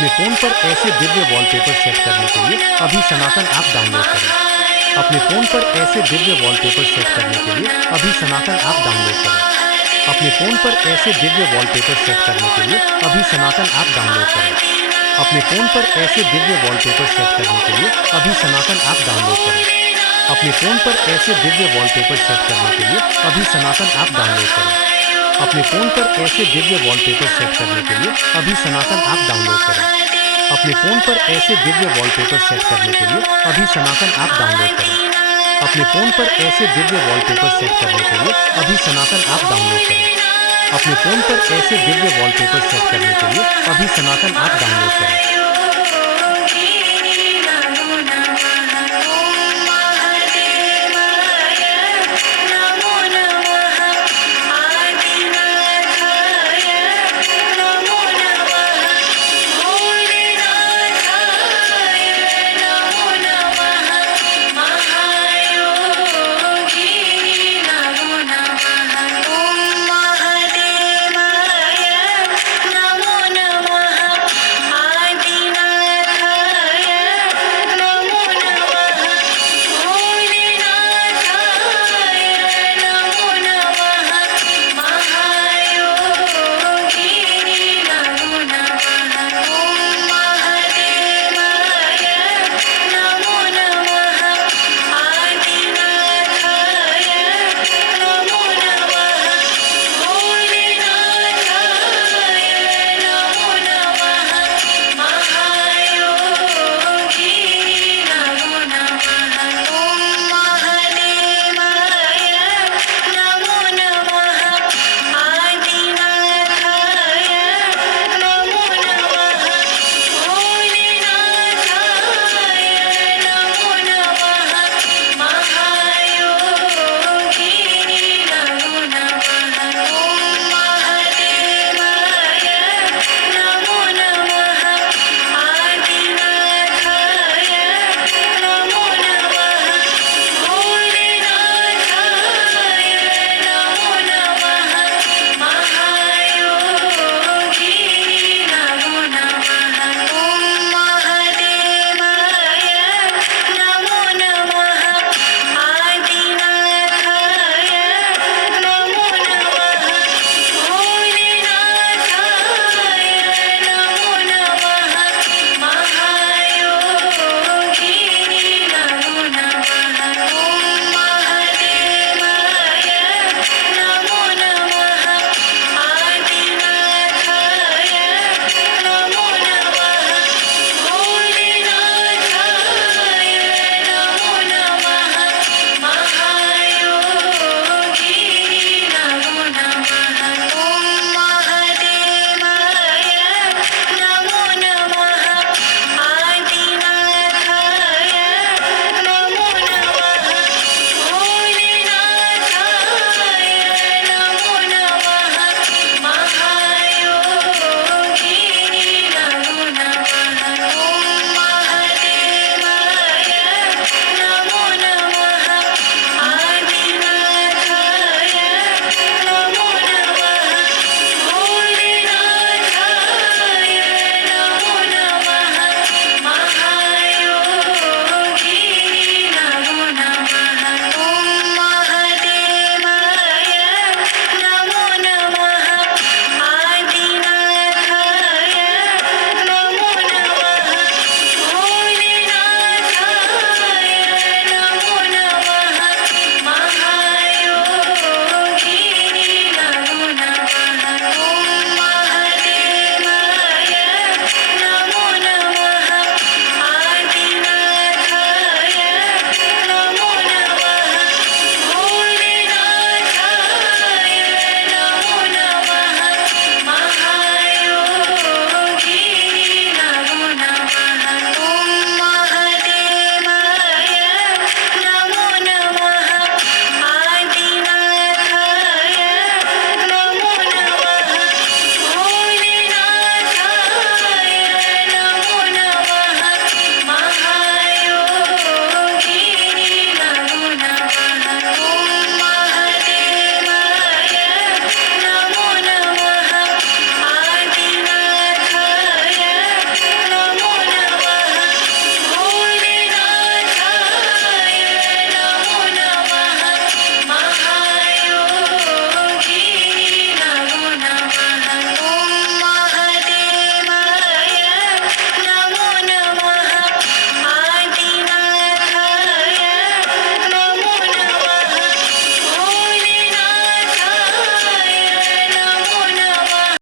अपने फ़ोन पर ऐसे दिव्य वॉलपेपर सेट करने के लिए अभी सनातन ऐप डाउनलोड करें। अपने फ़ोन पर ऐसे दिव्य वॉलपेपर सेट करने के लिए अभी सनातन ऐप डाउनलोड करें। अपने फ़ोन पर ऐसे दिव्य वॉलपेपर सेट करने के लिए अभी सनातन ऐप डाउनलोड करें। अपने फ़ोन पर ऐसे दिव्य वॉलपेपर सेट करने के लिए अभी सनातन ऐप डाउनलोड करें। अपने फ़ोन पर ऐसे दिव्य वॉलपेपर सेट करने के लिए अभी सनातन ऐप डाउनलोड करें। अपने फ़ोन पर ऐसे दिव्य वॉलपेपर सेट करने के लिए अभी सनातन ऐप डाउनलोड करें। अपने फ़ोन पर ऐसे दिव्य वॉलपेपर सेट करने के लिए अभी सनातन ऐप डाउनलोड करें। अपने फ़ोन पर ऐसे दिव्य वॉलपेपर सेट करने के लिए अभी सनातन ऐप डाउनलोड करें। अपने फ़ोन पर ऐसे दिव्य वॉलपेपर सेट करने के लिए अभी सनातन ऐप डाउनलोड करें।